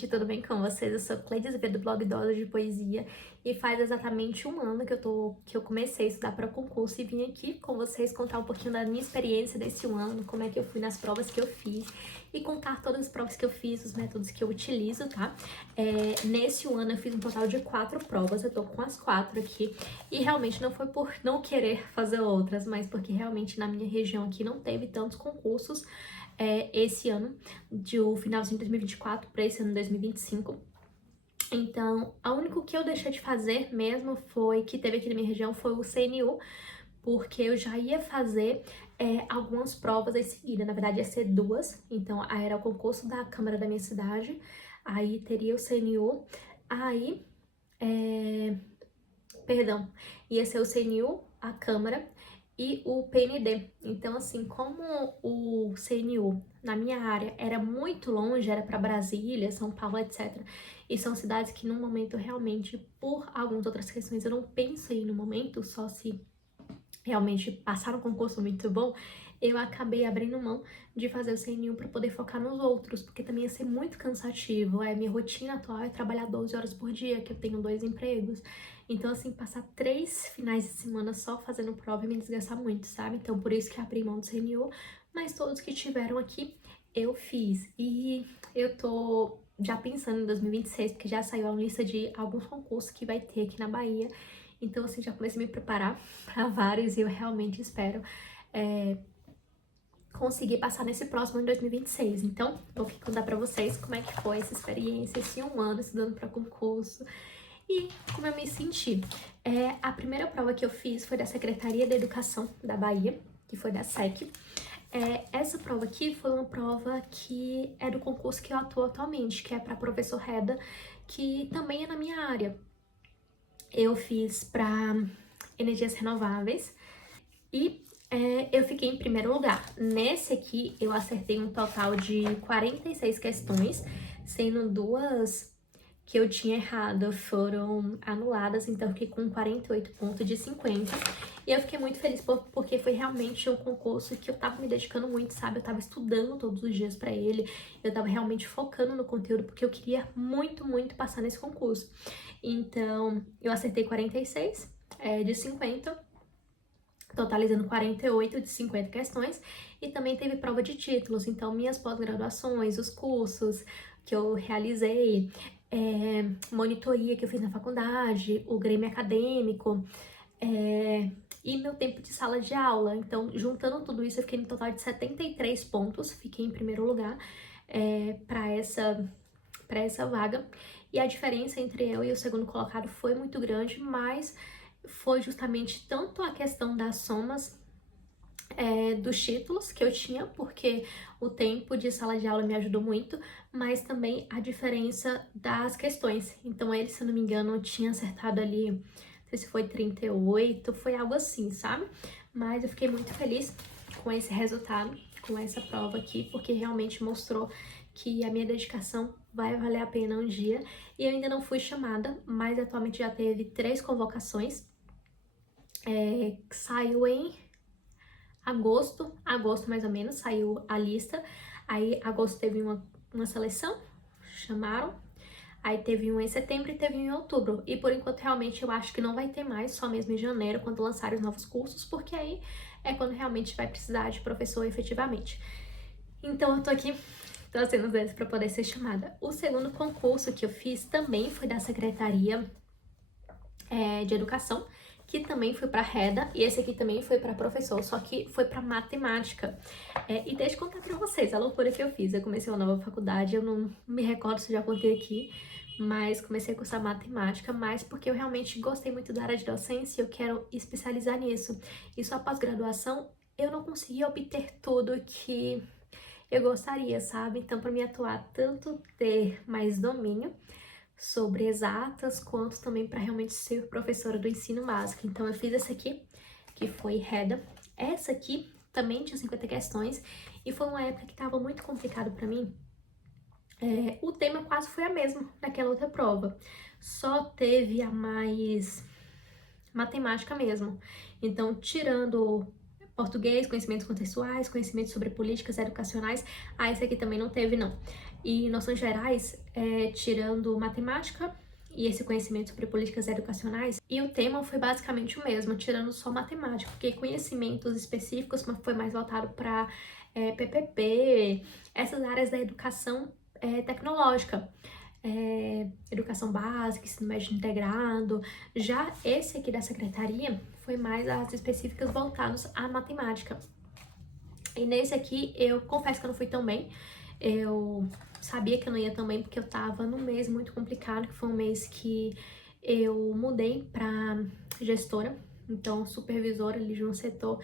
gente, tudo bem com vocês? Eu sou Cleides Azevedo, do blog Dose de Poesia, e faz exatamente um ano que eu comecei a estudar para concurso e vim aqui com vocês contar um pouquinho da minha experiência desse ano, como é que eu fui nas provas que eu fiz e contar todas as provas que eu fiz, os métodos que eu utilizo, tá? Nesse ano eu fiz um total de 4 provas, eu tô com as 4 aqui, e realmente não foi por não querer fazer outras, mas porque realmente na minha região aqui não teve tantos concursos esse ano, o finalzinho de 2024 para esse ano de 2025. Então, o único que eu deixei de fazer mesmo foi, que teve aqui na minha região, foi o CNU, porque eu já ia fazer algumas provas em seguida, na verdade ia ser 2, então era o concurso da Câmara da minha cidade, aí teria o CNU, aí, ia ser o CNU, a Câmara e o PND. Então, assim, como o CNU na minha área era muito longe, era para Brasília, São Paulo, etc. E são cidades que no momento realmente, por algumas outras questões, eu não penso em ir no momento, só se realmente passar um concurso muito bom, eu acabei abrindo mão de fazer o CNU para poder focar nos outros, porque também ia ser muito cansativo. Minha rotina atual é trabalhar 12 horas por dia, que eu tenho 2 empregos. Então, assim, passar 3 finais de semana só fazendo prova e me desgastar muito, sabe? Então, por isso que abri mão do CNU, mas todos que tiveram aqui, eu fiz. E eu tô já pensando em 2026, porque já saiu a lista de alguns concursos que vai ter aqui na Bahia. Então, assim, já comecei a me preparar para vários e eu realmente espero conseguir passar nesse próximo em 2026. Então, vou contar pra vocês como é que foi essa experiência, esse um ano estudando para concurso e como eu me senti. A primeira prova que eu fiz foi da Secretaria da Educação da Bahia, que foi da SEC. Essa prova aqui foi uma prova que é do concurso que eu atuo atualmente, que é para professor Reda, que também é na minha área. Eu fiz para energias renováveis e eu fiquei em primeiro lugar. Nesse aqui, eu acertei um total de 46 questões, sendo 2 que eu tinha errado foram anuladas, então eu fiquei com 48 pontos de 50. E eu fiquei muito feliz porque foi realmente um concurso que eu tava me dedicando muito, sabe? Eu tava estudando todos os dias pra ele, eu tava realmente focando no conteúdo, porque eu queria muito, muito passar nesse concurso. Então, eu acertei 46 de 50, totalizando 48 de 50 questões, e também teve prova de títulos, então minhas pós-graduações, os cursos que eu realizei, monitoria que eu fiz na faculdade, o Grêmio Acadêmico, e meu tempo de sala de aula. Então, juntando tudo isso, eu fiquei no total de 73 pontos, fiquei em primeiro lugar para essa vaga, e a diferença entre eu e o segundo colocado foi muito grande, mas foi justamente tanto a questão das somas dos títulos que eu tinha, porque o tempo de sala de aula me ajudou muito, mas também a diferença das questões. Então ele, se eu não me engano, tinha acertado ali, não sei se foi 38, foi algo assim, sabe? Mas eu fiquei muito feliz com esse resultado, com essa prova aqui, porque realmente mostrou que a minha dedicação vai valer a pena um dia. E eu ainda não fui chamada, mas atualmente já teve 3 convocações. Saiu em agosto mais ou menos, saiu a lista. Aí agosto teve uma seleção, chamaram. Aí teve um em setembro e teve um em outubro. E por enquanto realmente eu acho que não vai ter mais, só mesmo em janeiro, quando lançarem os novos cursos, porque aí é quando realmente vai precisar de professor efetivamente. Então eu tô aqui torcendo os dedos para poder ser chamada. O segundo concurso que eu fiz também foi da Secretaria de Educação, que também foi para Reda, e esse aqui também foi para professor, só que foi para matemática. E deixa eu contar para vocês a loucura que eu fiz. Eu comecei uma nova faculdade, eu não me recordo se já contei aqui, mas comecei a cursar matemática, mas porque eu realmente gostei muito da área de docência e eu quero especializar nisso. E só pós-graduação eu não consegui obter tudo que eu gostaria, sabe? Então, para me atuar, tanto ter mais domínio sobre exatas, quanto também para realmente ser professora do ensino básico. Então eu fiz essa aqui, que foi Reda. Essa aqui também tinha 50 questões, e foi uma época que estava muito complicado para mim. O tema quase foi a mesma daquela outra prova, só teve a mais matemática mesmo. Então, tirando português, conhecimentos contextuais, conhecimentos sobre políticas educacionais, esse aqui também não teve, não. E noções gerais, tirando matemática e esse conhecimento sobre políticas educacionais, e o tema foi basicamente o mesmo, tirando só matemática, porque conhecimentos específicos foi mais voltado para PPP, essas áreas da educação tecnológica. Educação básica, ensino médio integrado. Já esse aqui da secretaria foi mais as específicas voltadas à matemática. E nesse aqui, eu confesso que eu não fui tão bem. Eu sabia que eu não ia tão bem porque eu tava num mês muito complicado, que foi um mês que eu mudei pra gestora, então supervisora ali de um setor.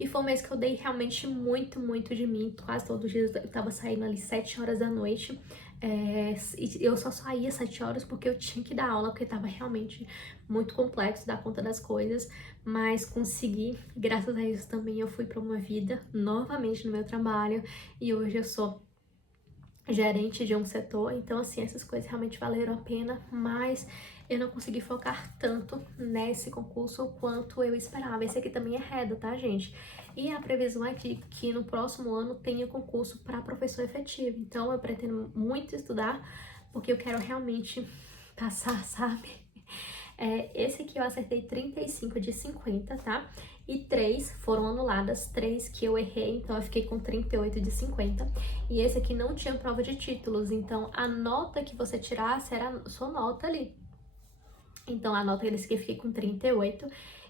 E foi um mês que eu dei realmente muito, muito de mim. Quase todos os dias eu tava saindo ali 7 horas da noite. E eu só saía 7 horas porque eu tinha que dar aula, porque tava realmente muito complexo dar conta das coisas. Mas consegui, graças a isso também eu fui promovida novamente no meu trabalho. E hoje eu sou gerente de um setor, então assim, essas coisas realmente valeram a pena, mas eu não consegui focar tanto nesse concurso quanto eu esperava. Esse aqui também é REDA, tá, gente? E a previsão é que no próximo ano tenha concurso para professor efetivo, então eu pretendo muito estudar, porque eu quero realmente passar, sabe? Esse aqui eu acertei 35 de 50, tá? E 3 foram anuladas, 3 que eu errei, então eu fiquei com 38 de 50. E esse aqui não tinha prova de títulos, então a nota que você tirasse era a sua nota ali. Então a nota desse aqui eu fiquei com 38.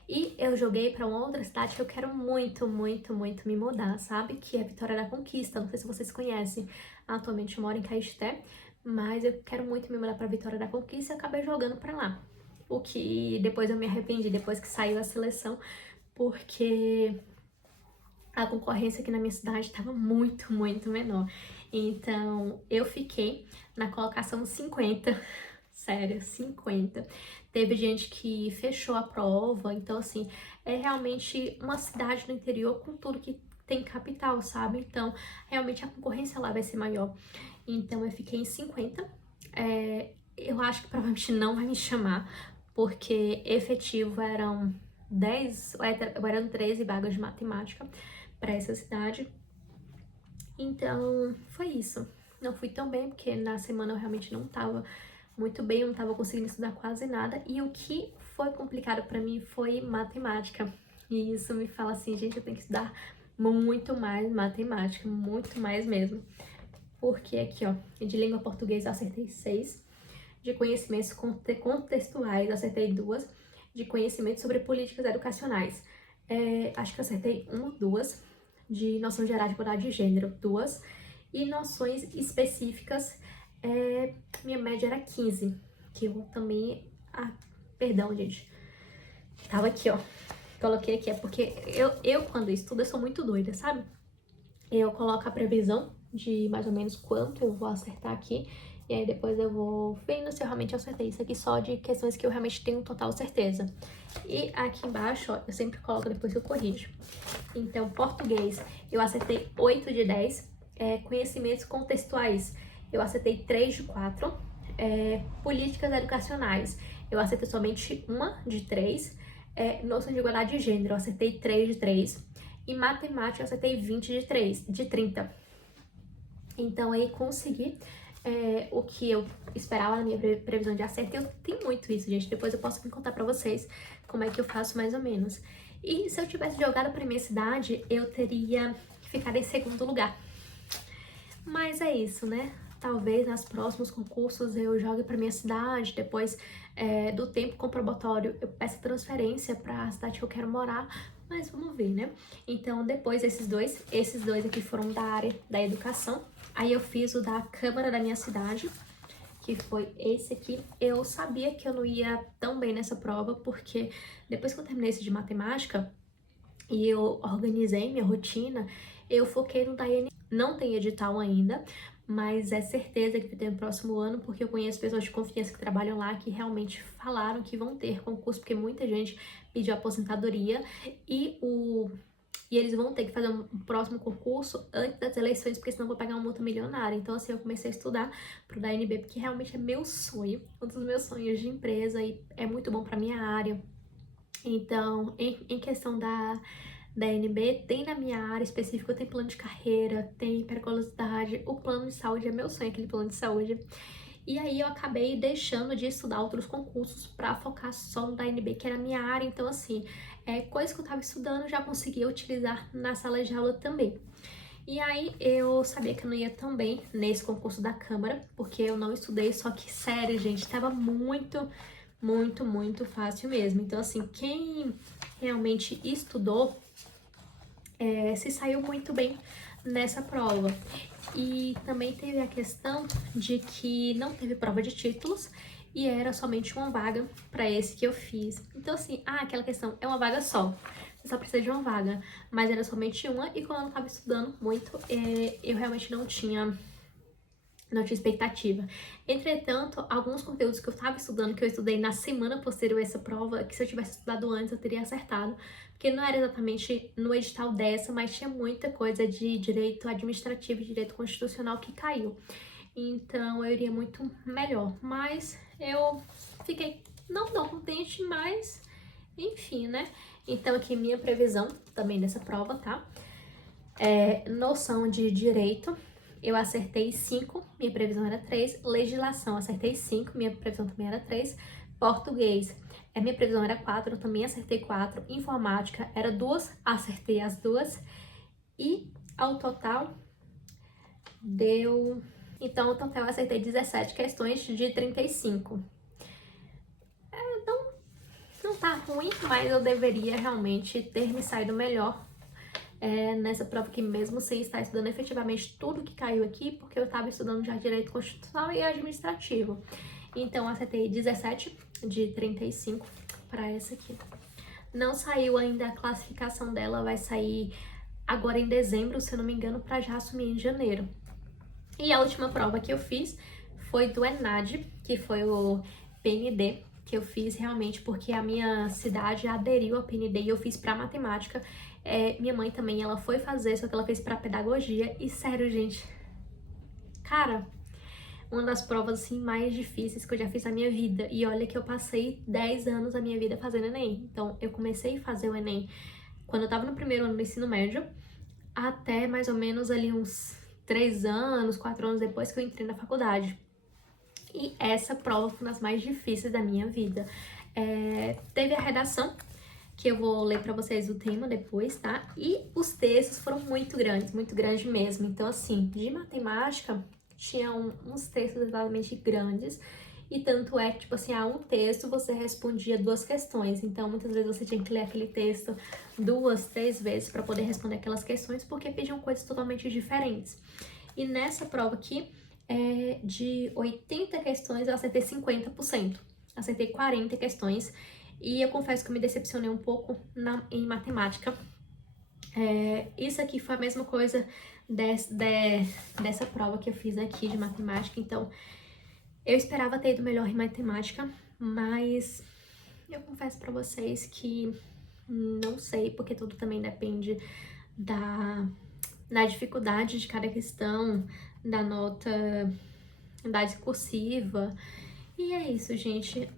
E eu joguei para uma outra cidade que eu quero muito, muito, muito me mudar, sabe? Que é Vitória da Conquista, não sei se vocês conhecem. Atualmente eu moro em Caetité, mas eu quero muito me mudar para Vitória da Conquista e acabei jogando para lá. O que depois eu me arrependi, depois que saiu a seleção, porque a concorrência aqui na minha cidade estava muito, muito menor. Então, eu fiquei na colocação 50, sério, 50. Teve gente que fechou a prova, então, assim, é realmente uma cidade do interior com tudo que tem capital, sabe? Então, realmente a concorrência lá vai ser maior. Então, eu fiquei em 50. Eu acho que provavelmente não vai me chamar, porque efetivo eram 10, eram 13 vagas de matemática para essa cidade. Então, foi isso. Não fui tão bem, porque na semana eu realmente não tava muito bem, eu não tava conseguindo estudar quase nada. E o que foi complicado para mim foi matemática. E isso me fala assim, gente, eu tenho que estudar muito mais matemática, muito mais mesmo. Porque aqui, ó, de língua portuguesa eu acertei 6. De conhecimentos contextuais, eu acertei 2. De conhecimento sobre políticas educacionais, acho que eu acertei 1 ou 2. De noção geral de igualdade de gênero, 2. E noções específicas, minha média era 15. Que eu também... Ah, perdão, gente. Tava aqui, ó. Coloquei aqui, é porque eu quando estudo, eu sou muito doida, sabe? Eu coloco a previsão de mais ou menos quanto eu vou acertar aqui. E aí depois eu vou vendo se eu realmente acertei. Isso aqui só de questões que eu realmente tenho total certeza. E aqui embaixo, ó, eu sempre coloco depois que eu corrijo. Então, português, eu acertei 8 de 10. Conhecimentos contextuais, eu acertei 3 de 4. Políticas educacionais, eu acertei somente 1 de 3. Noção de igualdade de gênero, eu acertei 3 de 3. E matemática, eu acertei 20 de 30. Então, aí consegui o que eu esperava na minha previsão de acerto. E eu tenho muito isso, gente. Depois eu posso contar pra vocês como é que eu faço mais ou menos. E se eu tivesse jogado pra minha cidade, eu teria ficado em segundo lugar. Mas é isso, né? Talvez nos próximos concursos eu jogue pra minha cidade, depois do tempo comprobatório eu peço transferência pra cidade que eu quero morar, mas vamos ver, né? Então, depois esses dois aqui foram da área da educação. Aí eu fiz o da Câmara da minha cidade, que foi esse aqui. Eu sabia que eu não ia tão bem nessa prova, porque depois que eu terminei esse de matemática e eu organizei minha rotina, eu foquei no da IN. Não tem edital ainda, mas é certeza que vai ter no próximo ano, porque eu conheço pessoas de confiança que trabalham lá que realmente falaram que vão ter concurso, porque muita gente pediu aposentadoria e eles vão ter que fazer um próximo concurso antes das eleições, porque senão vou pagar uma multa milionária. Então, assim, eu comecei a estudar pro da ANB, porque realmente é meu sonho, um dos meus sonhos de empresa, e é muito bom pra minha área. Então, em questão da NB, tem na minha área específica, tem plano de carreira, tem periculosidade, o plano de saúde é meu sonho, aquele plano de saúde. E aí eu acabei deixando de estudar outros concursos para focar só no da NB, que era a minha área. Então, assim, coisas que eu estava estudando eu já conseguia utilizar na sala de aula também. E aí eu sabia que eu não ia tão bem nesse concurso da Câmara, porque eu não estudei, só que, sério, gente, tava muito, muito, muito fácil mesmo. Então, assim, quem realmente estudou se saiu muito bem nessa prova. E também teve a questão de que não teve prova de títulos e era somente uma vaga para esse que eu fiz. Então, assim, aquela questão, é uma vaga só. Você só precisa de uma vaga, mas era somente uma, e como eu não estava estudando muito, eu realmente não tinha expectativa. Entretanto, alguns conteúdos que eu estava estudando, que eu estudei na semana posterior a essa prova, que se eu tivesse estudado antes eu teria acertado, porque não era exatamente no edital dessa, mas tinha muita coisa de direito administrativo e direito constitucional que caiu. Então eu iria muito melhor, mas eu fiquei não tão contente, mas enfim, né? Então aqui minha previsão também dessa prova, tá? Noção de direito, eu acertei 5, minha previsão era 3. Legislação, acertei 5, minha previsão também era 3. Português, minha previsão era 4, eu também acertei 4. Informática, era 2, acertei as 2. E ao total, deu... Então, ao total, eu acertei 17 questões de 35. Então, não tá ruim, mas eu deveria realmente ter me saído melhor nessa prova, que mesmo sem estar estudando efetivamente tudo que caiu aqui, porque eu estava estudando já direito constitucional e administrativo. Então, acertei 17 de 35 para essa aqui. Não saiu ainda a classificação dela, vai sair agora em dezembro, se eu não me engano, para já assumir em janeiro. E a última prova que eu fiz foi do ENAD, que foi o PND, que eu fiz realmente porque a minha cidade aderiu ao PND e eu fiz para matemática. Minha mãe também, ela foi fazer, só que ela fez para pedagogia. E sério, gente, cara, uma das provas assim mais difíceis que eu já fiz na minha vida. E olha que eu passei 10 anos da minha vida fazendo Enem. Então, eu comecei a fazer o Enem quando eu tava no primeiro ano do ensino médio, até mais ou menos ali uns 3 anos, 4 anos depois que eu entrei na faculdade. E essa prova foi uma das mais difíceis da minha vida. Teve a redação, que eu vou ler pra vocês o tema depois, tá? E os textos foram muito grandes mesmo. Então, assim, de matemática, tinham uns textos exatamente grandes. E tanto é que, tipo assim, um texto você respondia 2 questões. Então, muitas vezes você tinha que ler aquele texto 2, 3 vezes para poder responder aquelas questões, porque pediam coisas totalmente diferentes. E nessa prova aqui, de 80 questões, eu acertei 50%. Acertei 40 questões. E eu confesso que eu me decepcionei um pouco em matemática. Isso aqui foi a mesma coisa dessa prova que eu fiz aqui de matemática. Então, eu esperava ter ido melhor em matemática, mas eu confesso pra vocês que não sei, porque tudo também depende da dificuldade de cada questão, da nota, da discursiva. E é isso, gente.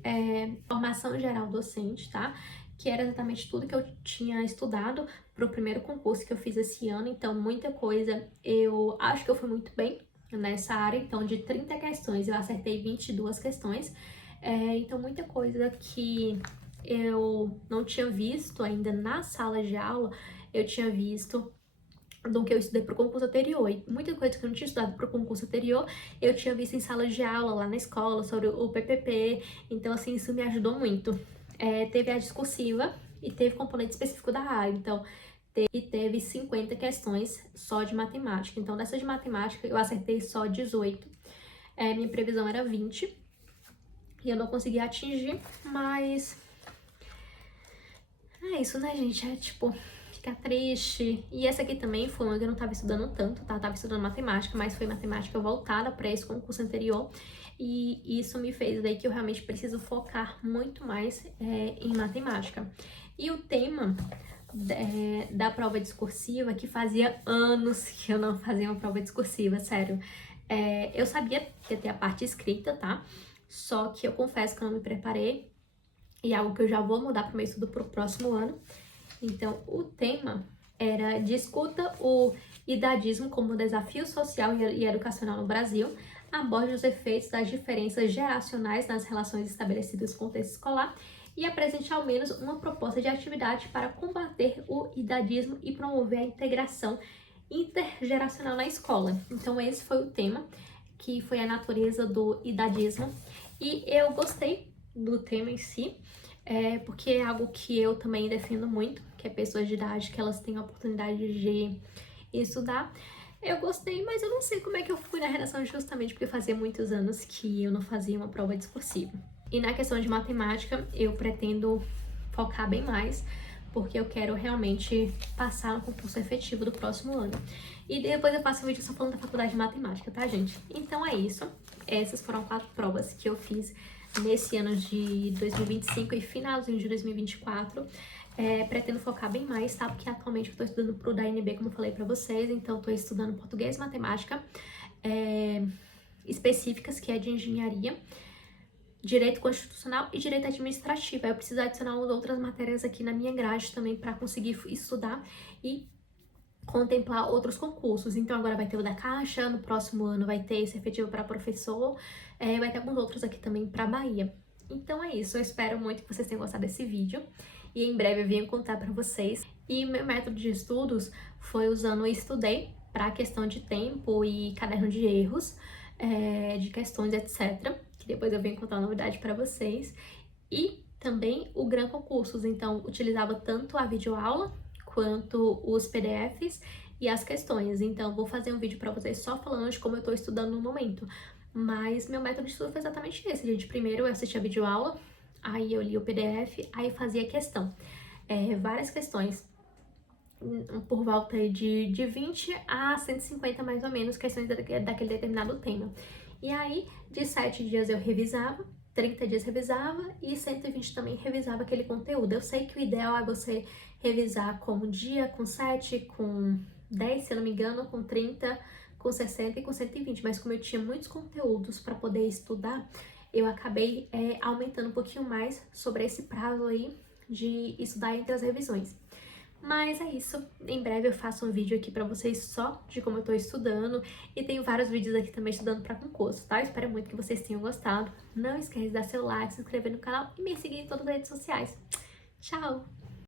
Formação geral docente, tá? Que era exatamente tudo que eu tinha estudado pro primeiro concurso que eu fiz esse ano. Então, muita coisa eu acho que eu fui muito bem nessa área. Então, de 30 questões, eu acertei 22 questões. Então, muita coisa que eu não tinha visto ainda na sala de aula, eu tinha visto do que eu estudei pro concurso anterior. E muita coisa que eu não tinha estudado pro concurso anterior, eu tinha visto em sala de aula, lá na escola, sobre o PPP. Então, assim, isso me ajudou muito. Teve a discursiva e teve componente específico da área. Então, teve 50 questões só de matemática. Então, dessas de matemática, eu acertei só 18. Minha previsão era 20. E eu não consegui atingir, mas... é isso, né, gente? Tipo... ficar triste. E essa aqui também foi uma que eu não tava estudando tanto, tá? Eu tava estudando matemática, mas foi matemática voltada para esse concurso anterior. E isso me fez ver que eu realmente preciso focar muito mais em matemática. E o tema da prova discursiva, que fazia anos que eu não fazia uma prova discursiva, sério. Eu sabia que ia ter a parte escrita, tá? Só que eu confesso que eu não me preparei. E é algo que eu já vou mudar pro meu estudo pro próximo ano. Então, o tema era discuta o idadismo como desafio social e educacional no Brasil, aborde os efeitos das diferenças geracionais nas relações estabelecidas no contexto escolar e apresente ao menos uma proposta de atividade para combater o idadismo e promover a integração intergeracional na escola. Então esse foi o tema, que foi a natureza do idadismo, e eu gostei do tema em si, porque é algo que eu também defendo muito, que é pessoas de idade que elas têm a oportunidade de estudar. Eu gostei, mas eu não sei como é que eu fui na redação, justamente porque fazia muitos anos que eu não fazia uma prova discursiva. E na questão de matemática, eu pretendo focar bem mais, porque eu quero realmente passar no concurso efetivo do próximo ano. E depois eu faço um vídeo só falando da faculdade de matemática, tá, gente? Então é isso. Essas foram 4 provas que eu fiz nesse ano de 2025 e finalzinho de 2024. Pretendo focar bem mais, tá? Porque atualmente eu tô estudando pro da ANB, como eu falei pra vocês. Então eu tô estudando português e matemática específicas, que é de engenharia, direito constitucional e direito administrativo. Eu preciso adicionar outras matérias aqui na minha grade também para conseguir estudar e contemplar outros concursos. Então agora vai ter o da Caixa, no próximo ano vai ter esse efetivo para professor, vai ter alguns outros aqui também para Bahia. Então é isso, eu espero muito que vocês tenham gostado desse vídeo e em breve eu venho contar para vocês. E meu método de estudos foi usando o Estudei para questão de tempo e caderno de erros, de questões, etc. Que depois eu venho contar uma novidade para vocês. E também o Gran Concursos, então utilizava tanto a videoaula quanto os PDFs e as questões. Então vou fazer um vídeo para vocês só falando de como eu tô estudando no momento. Mas meu método de estudo foi exatamente esse, gente. Primeiro eu assisti a videoaula, aí eu li o PDF, aí fazia a questão. Várias questões, por volta de 20 a 150 mais ou menos, questões daquele determinado tema. E aí, de 7 dias eu revisava, 30 dias revisava e 120 também revisava aquele conteúdo. Eu sei que o ideal é você revisar com um dia, com 7, com 10, se eu não me engano, com 30, com 60 e com 120, mas como eu tinha muitos conteúdos para poder estudar, eu acabei aumentando um pouquinho mais sobre esse prazo aí de estudar entre as revisões. Mas é isso, em breve eu faço um vídeo aqui pra vocês só de como eu tô estudando, e tenho vários vídeos aqui também estudando pra concurso, tá? Eu espero muito que vocês tenham gostado. Não esquece de dar seu like, se inscrever no canal e me seguir em todas as redes sociais. Tchau!